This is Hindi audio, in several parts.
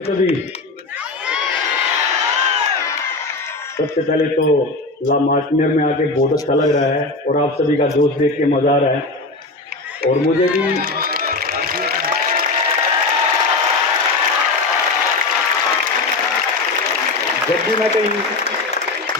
सभी सबसे पहले तो ला मार्टिनियर में आके बहुत अच्छा लग रहा है और आप सभी का जोश देख के मजा आ रहा है। और मुझे भी जब भी मैं कहीं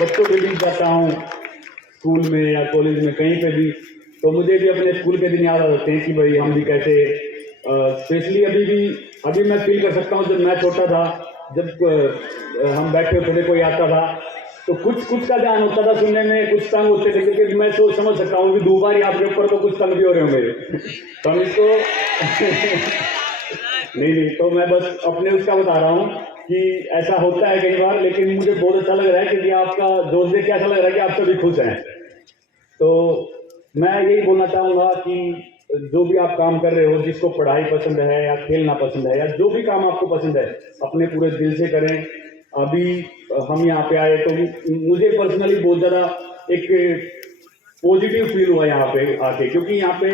बच्चों के बीच जाता हूँ स्कूल में या कॉलेज में कहीं पे भी, तो मुझे भी अपने स्कूल के दिन याद आ जाते हैं कि भाई हम भी कैसे स्पेशली अभी मैं फील कर सकता हूँ जब मैं छोटा था, जब हम बैठे होते थे कोई आता था तो कुछ का ध्यान होता था सुनने में, कुछ तंग होते थे क्योंकि मैं सोच समझ सकता हूँ कि दोबारी आपके ऊपर तो कुछ तंग भी हो रहे होंगे तो हम इसको नहीं तो मैं बस अपने उसका बता रहा हूँ कि ऐसा होता है कई बार, लेकिन मुझे बहुत अच्छा लग रहा है क्योंकि आपका जोश देख के ऐसा लग रहा है कि आप सभी खुश हैं। तो मैं यही बोलना चाहूँगा कि जो भी आप काम कर रहे हो, जिसको पढ़ाई पसंद है या खेलना पसंद है या जो भी काम आपको पसंद है, अपने पूरे दिल से करें। अभी हम यहाँ पे आए तो मुझे पर्सनली बहुत ज़्यादा एक पॉजिटिव फील हुआ यहाँ पे आके, क्योंकि यहाँ पे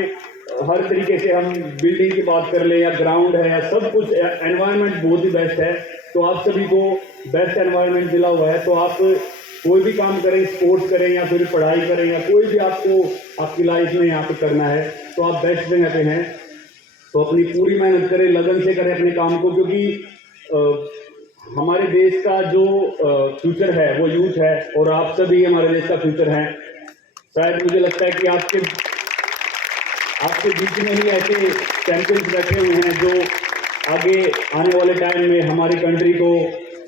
हर तरीके से हम बिल्डिंग की बात कर ले या ग्राउंड है या सब कुछ, एनवायरनमेंट बहुत ही बेस्ट है। तो आप सभी को बेस्ट एनवायरनमेंट मिला हुआ है, तो आप कोई भी काम करें, स्पोर्ट्स करें या फिर पढ़ाई करें या कोई भी आपको आपकी लाइफ में यहाँ पे करना है, तो आप बेस्ट जगह पे हैं। तो अपनी पूरी मेहनत करें, लगन से करें अपने काम को, क्योंकि हमारे देश का जो फ्यूचर है वो यूथ है और आप सभी हमारे देश का फ्यूचर हैं। शायद मुझे लगता है कि आपके बीच में ही ऐसे चैंपियंस बैठे हुए हैं जो आगे आने वाले टाइम में हमारी कंट्री को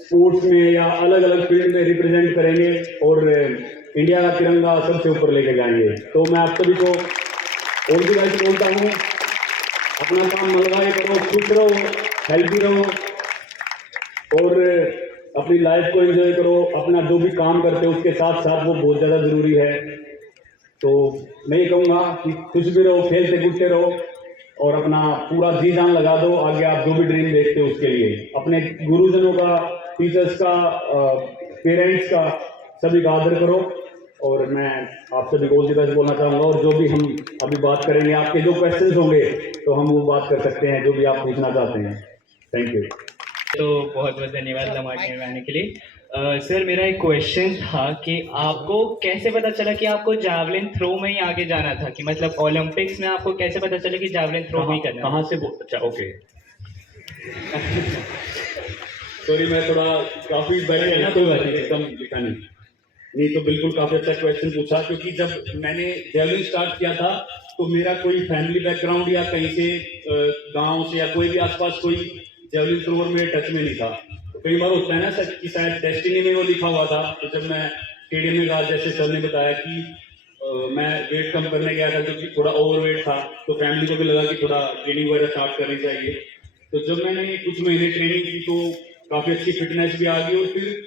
स्पोर्ट्स में या अलग अलग फील्ड में रिप्रेजेंट करेंगे और इंडिया का तिरंगा सबसे ऊपर लेके जाएंगे। तो मैं आप सभी को और भी वैसे बोलता हूँ, अपना काम मनवाए करो, खुश रहो, हेल्थी रहो और अपनी लाइफ को एंजॉय करो। अपना जो भी काम करते हो उसके साथ साथ वो बहुत ज़्यादा ज़रूरी है। तो मैं ये कहूँगा कि खुश भी रहो, खेलते कूदते रहो और अपना पूरा जी जान लगा दो। आगे आप जो भी ड्रीम देखते हो उसके लिए अपने गुरुजनों का, टीचर्स का, पेरेंट्स का, सभी का आदर करो। और मैं आप सभी को उसी तरह बोलना चाहूँगा, और जो भी हम अभी बात करेंगे, आपके जो क्वेश्चंस होंगे तो हम वो बात कर सकते हैं जो भी आप पूछना चाहते हैं। Thank you. तो बहुत बहुत धन्यवाद लमाटने में आने के लिए। सर मेरा एक क्वेश्चन था कि आपको कैसे पता चला कि आपको जावलिन थ्रो में ही आगे जाना था, कि मतलब ओलंपिक्स में आपको कैसे पता चला कि जावलिन थ्रो में ही करना? कहाँ से? अच्छा, ओके। सॉरी, मैं थोड़ा काफी बैठे है ना, तो एकदम लिखा नहीं तो बिल्कुल काफी अच्छा क्वेश्चन पूछा, क्योंकि जब मैंने जेवलिन स्टार्ट किया था तो मेरा कोई फैमिली बैकग्राउंड या कहीं से गांव से या कोई भी आसपास कोई जेवलिन थ्रोअर में टच में नहीं था। तो कई बार होता है ना सर कि शायद डेस्टिनी में वो लिखा हुआ था। तो जब मैं स्टेडियम में गया, जैसे सर ने बताया कि मैं वेट कम करने गया था क्योंकि थोड़ा ओवरवेट था, तो फैमिली को भी लगा कि थोड़ा ट्रेनिंग वगैरह स्टार्ट करनी चाहिए। तो जब मैंने कुछ महीने ट्रेनिंग की तो काफी अच्छी फिटनेस भी आ गई और फिर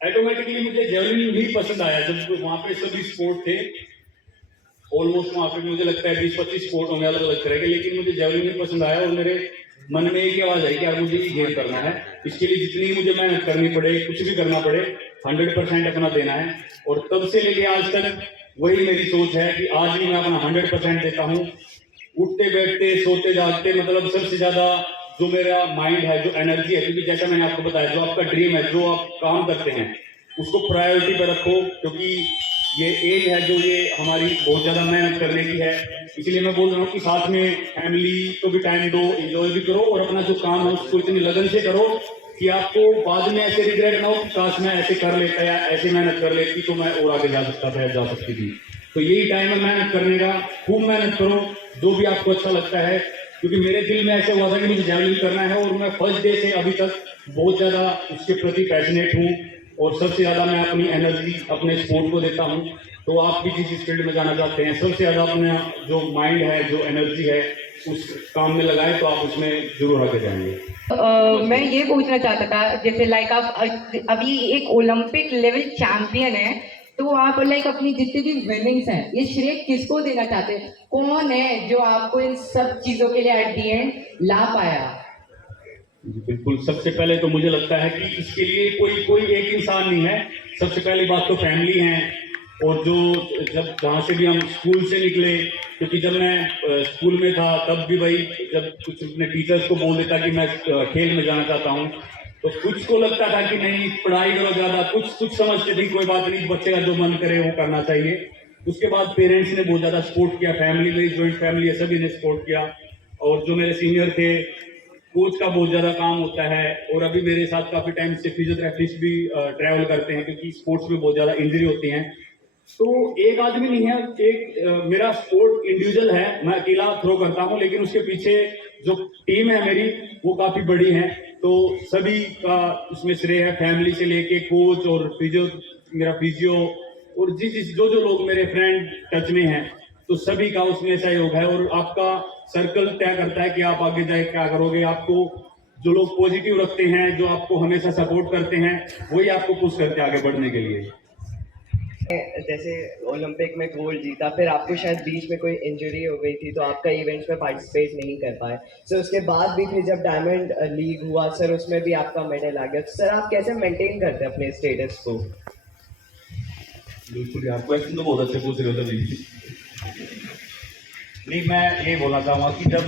ऑटोमेटिकली मुझे जेवलिन भी पसंद आया। जब वहाँ पे सभी स्पोर्ट थे, ऑलमोस्ट वहाँ पे मुझे लगता है 20-25 स्पोर्ट होंगे अलग अलग तरह के, लेकिन मुझे जेवलिन भी पसंद आया और मेरे मन में एक ही आवाज आई कि यार मुझे ये गेम करना है। इसके लिए जितनी मुझे मेहनत करनी पड़े, कुछ भी करना पड़े, 100% अपना देना है। और तब से लेके आज तक वही मेरी सोच है कि आज भी मैं अपना 100% देता हूँ। उठते बैठते सोते जागते, मतलब सबसे ज्यादा जो मेरा माइंड है, जो एनर्जी है, क्योंकि जैसा मैंने आपको बताया जो आपका ड्रीम है, जो आप काम करते हैं उसको प्रायोरिटी पर रखो, क्योंकि ये एज है जो ये हमारी बहुत ज्यादा मेहनत करने की है। इसलिए मैं बोल रहा हूँ कि साथ में फैमिली को भी टाइम दो, एंजॉय भी करो और अपना जो काम है उसको इतनी लगन से करो कि आपको बाद में ऐसे रिग्रेट ना हो कि काश मैं ऐसे कर लेता या ऐसे मेहनत कर लेती तो मैं और आगे जा सकता था या जा सकती थी। तो यही टाइम है मेहनत करने का। खूब मेहनत करो, जो भी आपको अच्छा लगता है, क्योंकि मेरे दिल में ऐसे हुआ था कि मुझे जेवलिन करना है और मैं फर्स्ट डे से अभी तक बहुत ज्यादा उसके प्रति पैशनेट हूँ और सबसे ज्यादा मैं अपनी एनर्जी अपने स्पोर्ट को देता हूँ। तो आप भी जिस फील्ड में जाना चाहते हैं, सबसे ज्यादा अपना जो माइंड है, जो एनर्जी है, उस काम में लगाए तो आप उसमें जरूर आगे जाएंगे। मैं ये पूछना चाहता था, जैसे लाइक आप अभी एक ओलंपिक लेवल चैंपियन है, तो आप लाइक अपनी जितनी भी विनिंग्स हैं ये श्रेय किसको देना चाहते हैं? कौन है जो आपको इन सब चीजों के लिए एट दी एंड ला पाया? बिल्कुल, सबसे पहले तो मुझे लगता है कि इसके लिए कोई एक इंसान नहीं है। सबसे पहली बात तो फैमिली है, और जो जब जहाँ से भी हम स्कूल से निकले, क्योंकि जब मैं स्कूल में था तब भी भाई जब कुछ अपने टीचर्स को बोल देता कि मैं खेल में जाना चाहता हूँ, तो कुछ को लगता था कि नहीं पढ़ाई करो ज़्यादा, कुछ समझते थे कोई बात नहीं, बच्चे का जो मन करे वो करना चाहिए। उसके बाद पेरेंट्स ने बहुत ज़्यादा सपोर्ट किया, फैमिली में जॉइंट फैमिली है, सभी ने सपोर्ट किया। और जो मेरे सीनियर थे, कोच का बहुत ज़्यादा काम होता है, और अभी मेरे साथ काफ़ी टाइम से फिजियोथेरेपिस्ट भी ट्रैवल करते हैं, क्योंकि स्पोर्ट्स में बहुत ज़्यादा इंजरी होती हैं। तो एक आदमी नहीं है, मेरा स्पोर्ट इंडिविजुअल है, मैं अकेला थ्रो करता हूं, लेकिन उसके पीछे जो टीम है मेरी वो काफी बड़ी है। तो सभी का उसमें श्रेय है, फैमिली से लेके कोच और मेरा फिजियो और जो लोग मेरे फ्रेंड टच में हैं, तो सभी का उसमें सहयोग है। और आपका सर्कल तय करता है कि आप आगे जाए क्या करोगे। आपको जो लोग पॉजिटिव रखते हैं, जो आपको हमेशा सपोर्ट करते हैं, वही आपको पुश करते हैं आगे बढ़ने के लिए। जैसे ओलंपिक में गोल्ड जीता, फिर आपको शायद बीच में कोई इंजरी हो गई थी तो आपका इवेंट्स में पार्टिसिपेट नहीं कर पाए। सर उसके बाद भी फिर जब डायमंड लीग हुआ सर, उसमें भी आपका मेडल आ गया। तो सर आप कैसे मेंटेन करते हैं अपने स्टेटस को? बिल्कुल यार, क्वेश्चन तो बहुत अच्छे पूछ रहे हो तभी। नहीं, मैं ये बोलना चाहूँगा कि जब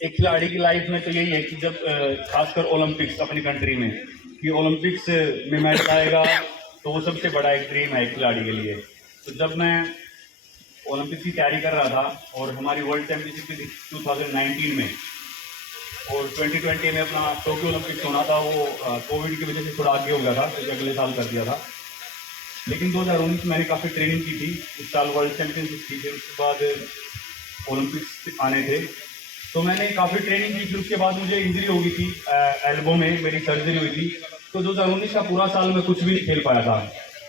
एक खिलाड़ी की लाइफ में तो यही है कि जब खासकर ओलंपिक्स अपनी कंट्री में, कि ओलंपिक्स में मेडल आएगा तो वो सबसे बड़ा एक ड्रीम है एक खिलाड़ी के लिए। तो जब मैं ओलंपिक्स की तैयारी कर रहा था और हमारी वर्ल्ड चैंपियनशिप थी 2019 में, और 2020 में अपना टोक्यो ओलंपिक्स होना था, वो कोविड की वजह से थोड़ा आगे हो गया था, तो अगले साल कर दिया था। लेकिन 2019 मैंने काफ़ी ट्रेनिंग की थी, उस साल वर्ल्ड चैंपियनशिप की थी, उसके बाद ओलंपिक्स आने थे, तो मैंने काफ़ी ट्रेनिंग की। फिर उसके बाद मुझे इंजरी हो गई थी, एल्बो में मेरी सर्जरी हुई थी, तो 2019 का पूरा साल मैं कुछ भी नहीं खेल पाया था।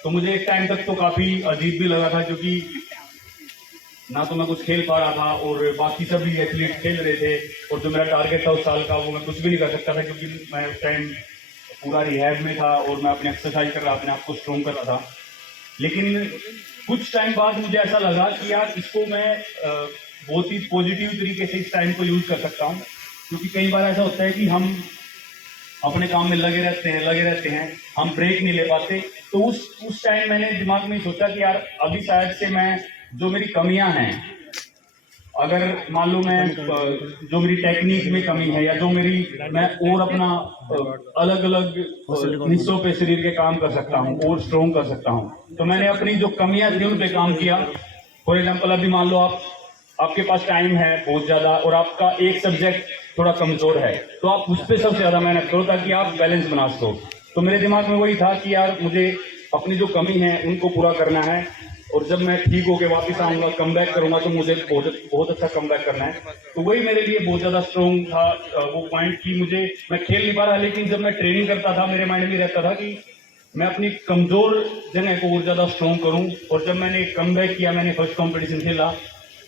तो मुझे एक टाइम तक तो काफ़ी अजीब भी लगा था, क्योंकि ना तो मैं कुछ खेल पा रहा था और बाकी सभी एथलीट खेल रहे थे, और जो मेरा टारगेट था उस साल का वो मैं कुछ भी नहीं कर सकता था, क्योंकि मैं उस टाइम पूरा रिहैब में था और मैं अपनी एक्सरसाइज कर रहा, अपने आप को स्ट्रॉन्ग कर रहा था। लेकिन कुछ टाइम बाद मुझे ऐसा लगा कि यार इसको मैं बहुत ही पॉजिटिव तरीके से इस टाइम को यूज कर सकता हूँ, क्योंकि कई बार ऐसा होता है कि हम अपने काम में लगे रहते हैं, हम ब्रेक नहीं ले पाते। तो उस टाइम मैंने दिमाग में सोचा कि यार अभी शायद से मैं जो मेरी कमियां हैं, अगर मान लो मैं जो मेरी टेक्निक में कमी है, या जो मैं और अपना अलग अलग हिस्सों पे शरीर के काम कर सकता हूँ और स्ट्रॉन्ग कर सकता हूँ, तो मैंने अपनी जो कमियां थी उन पे काम किया। फॉर एग्जाम्पल, अभी मान लो आपके पास टाइम है बहुत ज्यादा और आपका एक सब्जेक्ट थोड़ा कमजोर है, तो आप उस पर सबसे ज्यादा मेहनत करो ताकि आप बैलेंस बना सको। तो मेरे दिमाग में वही था कि यार मुझे अपनी जो कमी है उनको पूरा करना है, और जब मैं ठीक होकर वापस आऊंगा, कम बैक करूंगा, तो मुझे बहुत अच्छा कम बैक करना है। तो वही मेरे लिए बहुत ज्यादा स्ट्रॉन्ग था वो पॉइंट, कि मैं खेल नहीं पा रहा, लेकिन जब मैं ट्रेनिंग करता था मेरे माइंड में रहता था कि मैं अपनी कमजोर जगह को और ज्यादा स्ट्रॉन्ग करूं। और जब मैंने कम बैक किया, मैंने फर्स्ट कॉम्पिटिशन खेला,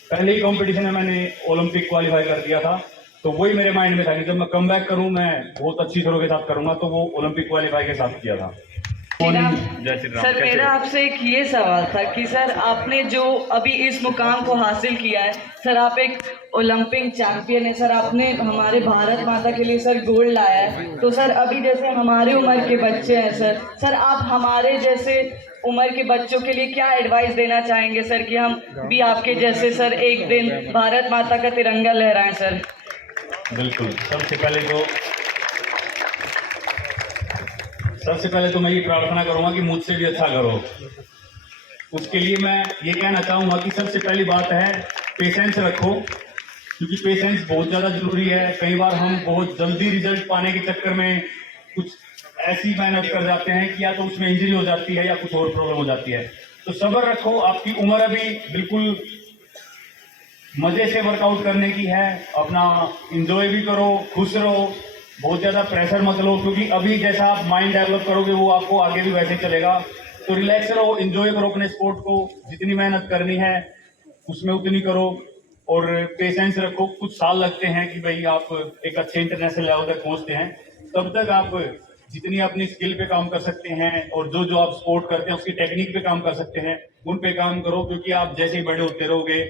पहले ही कॉम्पिटिशन में मैंने ओलंपिक क्वालिफाई कर दिया था, तो वही मेरे माइंड में था कि जब मैं कम बैक करूं, मैं बहुत अच्छी तरह के साथ करूंगा, तो वो ओलंपिक क्वालिफाई के साथ किया था। सर मेरा आपसे एक ये सवाल था कि सर आपने जो अभी इस मुकाम को हासिल किया है, सर आप एक ओलंपिक चैंपियन है, सर आपने हमारे भारत माता के लिए सर गोल्ड लाया है। तो सर अभी जैसे हमारे उम्र के बच्चे हैं सर आप हमारे जैसे उम्र के बच्चों के लिए क्या एडवाइस देना चाहेंगे सर, कि हम भी आपके जैसे सर एक दिन भारत माता का तिरंगा लहराएं सर? बिल्कुल, सबसे पहले तो मैं ये प्रार्थना करूंगा कि मुझसे भी अच्छा करो। उसके लिए मैं ये कहना चाहूंगा कि सबसे पहली बात है पेशेंस रखो, क्योंकि पेशेंस बहुत ज़्यादा जरूरी है। कई बार हम बहुत जल्दी रिजल्ट पाने के चक्कर में कुछ ऐसी मेहनत कर जाते हैं कि या तो उसमें इंजरी हो जाती है या कुछ और प्रॉब्लम हो जाती है। तो सब्र रखो, आपकी उम्र अभी बिल्कुल मजे से वर्कआउट करने की है, अपना इंजॉय भी करो, खुश रहो, बहुत ज्यादा प्रेशर मत लो, क्योंकि अभी जैसा आप माइंड डेवलप करोगे वो आपको आगे भी वैसे चलेगा। तो रिलैक्स रहो, एंजॉय करो अपने स्पोर्ट को, जितनी मेहनत करनी है उसमें उतनी करो, और पेशेंस रखो। कुछ साल लगते हैं कि भाई आप एक अच्छे इंटरनेशनल लेवल तक पहुंचते हैं, तब तक आप जितनी अपनी स्किल पे काम कर सकते हैं और जो आप स्पोर्ट करते हैं उसकी टेक्निक पे काम कर सकते हैं, उन पे काम करो, क्योंकि आप जैसे ही बड़े होते रहोगे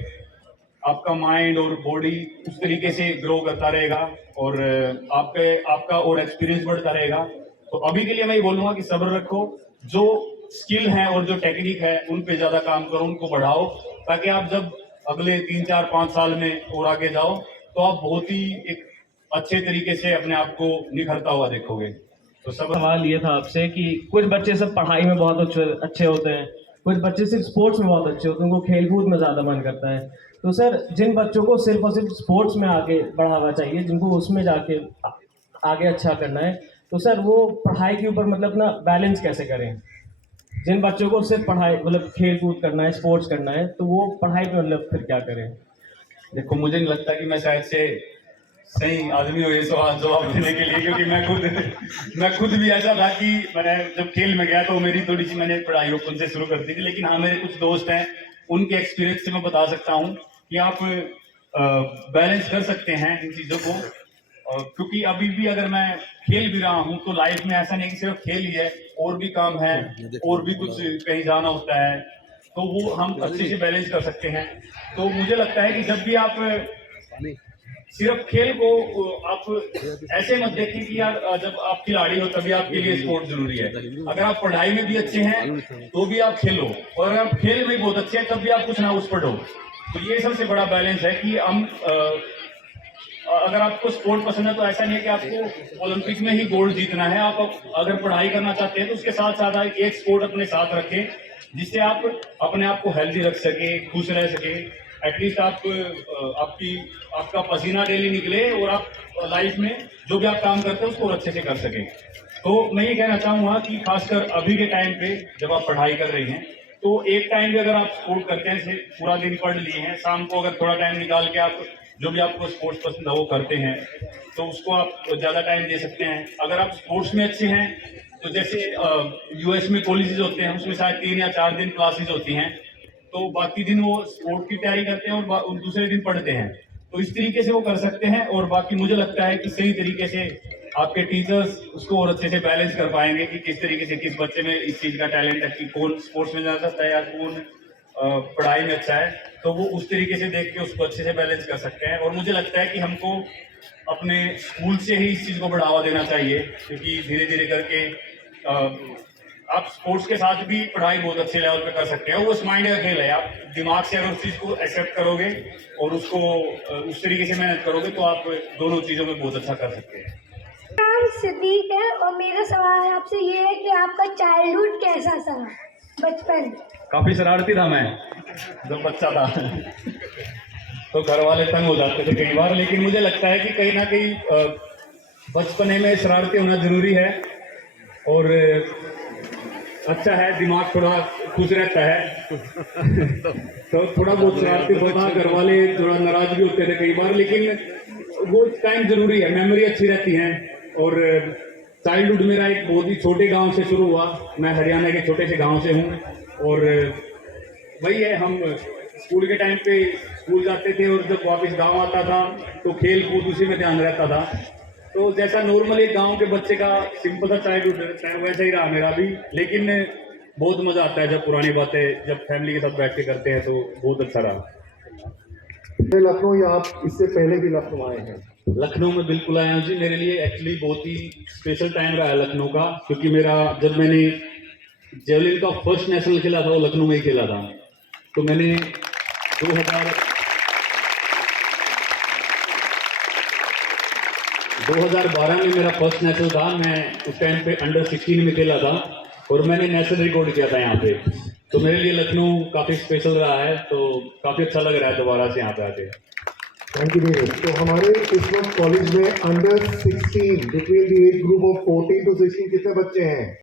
आपका माइंड और बॉडी उस तरीके से ग्रो करता रहेगा, और आपका और एक्सपीरियंस बढ़ता रहेगा। तो अभी के लिए मैं ये बोलूंगा कि सब्र रखो, जो स्किल है और जो टेक्निक है उन पे ज्यादा काम करो, उनको बढ़ाओ, ताकि आप जब अगले 3 4 5 साल में और आगे जाओ तो आप बहुत ही एक अच्छे तरीके से अपने आप को निखरता हुआ देखोगे। तो सब सवाल ये था आपसे कि कुछ बच्चे सब पढ़ाई में बहुत अच्छे होते हैं, कुछ बच्चे सिर्फ स्पोर्ट्स में बहुत अच्छे होते हैं, उनको खेलकूद में ज़्यादा मन करता है। तो सर, जिन बच्चों को सिर्फ और सिर्फ स्पोर्ट्स में आगे बढ़ावा चाहिए, जिनको उसमें जाके आगे अच्छा करना है, तो सर वो पढ़ाई के ऊपर मतलब ना बैलेंस कैसे करें? जिन बच्चों को सिर्फ पढ़ाई मतलब खेल कूद करना है, स्पोर्ट्स करना है, तो वो पढ़ाई पे मतलब फिर क्या करें? देखो, मुझे नहीं लगता कि मैं शायद से सही आदमी हो ये सवाल जवाब देने के लिए, क्योंकि मैं खुद भी ऐसा था कि मैंने जब खेल में गया तो मेरी थोड़ी सी मैंने पढ़ाई ओपन से शुरू कर दी थी। लेकिन हाँ, मेरे कुछ दोस्त हैं, उनके एक्सपीरियंस से मैं बता सकता हूँ कि आप बैलेंस कर सकते हैं इन चीज़ों को। क्योंकि अभी भी अगर मैं खेल भी रहा हूँ तो लाइफ में ऐसा नहीं कि सिर्फ खेल ही है, और भी काम है, और भी कुछ कहीं जाना होता है, तो वो हम अच्छे से बैलेंस कर सकते हैं। तो मुझे लगता है कि जब भी आप सिर्फ खेल को आप ऐसे मत देखें कि यार जब आप खिलाड़ी हो तभी आपके लिए स्पोर्ट जरूरी है। अगर आप पढ़ाई में भी अच्छे हैं तो भी आप खेलो, और अगर आप खेल में बहुत अच्छे हैं तब भी आप कुछ ना कुछ पढ़ो। तो ये सबसे बड़ा बैलेंस है कि हम अगर आपको स्पोर्ट पसंद है तो ऐसा नहीं है कि आपको ओलंपिक में ही गोल्ड जीतना है। आप अगर पढ़ाई करना चाहते हैं तो उसके साथ साथ एक स्पोर्ट अपने साथ रखें, जिससे आप अपने आप को हेल्दी रख सके, खुश रह सके। एटलीस्ट आपका पसीना डेली निकले और आप लाइफ में जो भी आप काम करते हैं उसको अच्छे से कर सकें। तो मैं ये कहना चाहूँगा कि खासकर अभी के टाइम पे जब आप पढ़ाई कर रहे हैं तो एक टाइम भी अगर आप स्पोर्ट करते हैं, जैसे पूरा दिन पढ़ लिए हैं, शाम को अगर थोड़ा टाइम निकाल के आप जो भी आपको स्पोर्ट्स पसंद है वो करते हैं तो उसको आप ज़्यादा टाइम दे सकते हैं। अगर आप स्पोर्ट्स में अच्छे हैं तो जैसे यूएस में कॉलेजेस होते हैं, उसमें शायद 3 या 4 दिन क्लासेज होती हैं, तो बाकी दिन वो स्पोर्ट की तैयारी करते हैं और दूसरे दिन पढ़ते हैं। तो इस तरीके से वो कर सकते हैं। और बाकी मुझे लगता है कि सही तरीके से आपके टीचर्स उसको और अच्छे से बैलेंस कर पाएंगे कि किस तरीके से किस बच्चे में इस चीज़ का टैलेंट है, कि कौन स्पोर्ट्स में जाना चाहता है या कौन पढ़ाई में अच्छा है, तो वो उस तरीके से देख के उसको अच्छे से बैलेंस कर सकते हैं। और मुझे लगता है कि हमको अपने स्कूल से ही इस चीज़ को बढ़ावा देना चाहिए, क्योंकि धीरे धीरे करके आप स्पोर्ट्स के साथ भी पढ़ाई बहुत अच्छे लेवल पे कर सकते हैं। वो उस माइंड का खेल है, आप दिमाग से अगर उस चीज़ को एक्सेप्ट करोगे और उसको उस तरीके से मेहनत करोगे तो आप दोनों चीज़ों में बहुत अच्छा कर सकते हैं। नाम सिद्दीक है और मेरा सवाल आपसे ये है कि आपका चाइल्डहुड कैसा था, बचपन? काफी शरारती था मैं जब बच्चा था तो घर वाले तंग हो जाते थे कई बार। लेकिन मुझे लगता है कि कहीं ना कहीं बचपने में शरारती होना जरूरी है और अच्छा है, दिमाग थोड़ा खुश रहता है तो थोड़ा बहुत शरारती होता, घर वाले थोड़ा नाराज भी होते थे कई बार, लेकिन वो टाइम जरूरी है, मेमोरी अच्छी रहती है। और चाइल्डहुड मेरा एक बहुत ही छोटे गांव से शुरू हुआ, मैं हरियाणा के छोटे से गांव से हूँ। और वही है, हम स्कूल के टाइम पे स्कूल जाते थे और जब वापस गांव आता था तो खेल कूद उसी में ध्यान रहता था। तो जैसा नॉर्मल एक गांव के बच्चे का सिंपल सा चाइल्डहुड वैसा ही रहा मेरा भी। लेकिन बहुत मजा आता है जब पुरानी बातें जब फैमिली के साथ बैठ के करते हैं, तो बहुत अच्छा रहा। लखनऊ या आप इससे पहले भी लखनऊ आए हैं? लखनऊ में बिल्कुल आया हूँ जी। मेरे लिए एक्चुअली बहुत ही स्पेशल टाइम रहा है लखनऊ का, क्योंकि जब मैंने जेवलिन का फर्स्ट नेशनल खेला था वो लखनऊ में ही खेला था। तो मैंने 2012 में मेरा फर्स्ट नेशनल था। मैं उस टाइम पे अंडर 16 में खेला था और मैंने नेशनल रिकॉर्ड किया था यहाँ पे। तो मेरे लिए लखनऊ काफ़ी स्पेशल रहा है, तो काफ़ी अच्छा लग रहा है दोबारा से यहाँ पे आके। Thank you Neeraj. तो हमारे इस वक्त कॉलेज में under 16 between the age group of 14 to 16 कितने बच्चे हैं?